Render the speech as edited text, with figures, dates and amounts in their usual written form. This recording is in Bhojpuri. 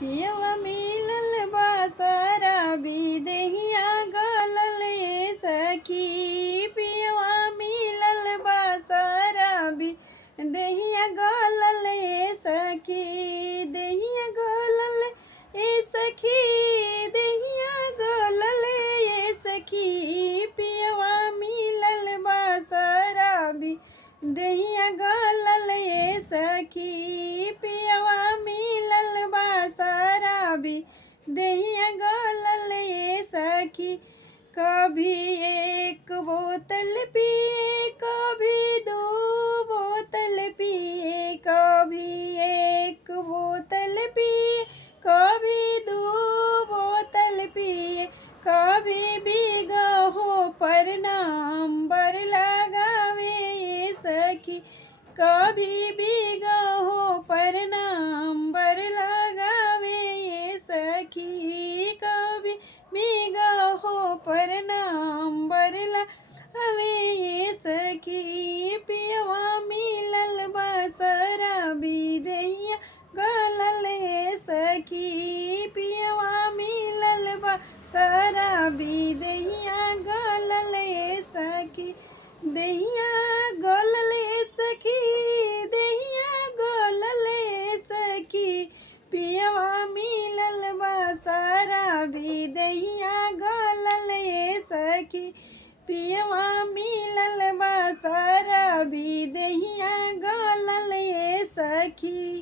पियवा मिलल बा शराबी देहिया गलल ए सखी। पियवा मिलल बा शराबी देहिया गलल ए सखी। देहिया गलल ए सखी, देहिया गलल ए सखी। पियवा मिलल बा शराबी देहिया गलल ए सखी। पियवा मिलल बा शराबी देहिया गलल ए सखी। कभी एक बोतल पिए, कभी दो बोतल पिए, कभी एक बोतल पिए, कभी दो बोतल पिए। कभी बिगहो पर नंबर लगावे ए सखी। कभी बिगहो पर नंबर लगावे ए सखी। कभी बिगहो पर नंबर लगावे ए सखी। पियवा मिलल बा शराबी देहिया गलल ए सखी। पियवा मिलल बा शराबी देहिया गलल ए सखी। देहिया गलल ए सखी, देहिया गलल ए सखी। पियवा मिलल बा शराबी देहिया गलल ए सखी। पियवा मिलल बा शराबी देहिया गलल ए सखी।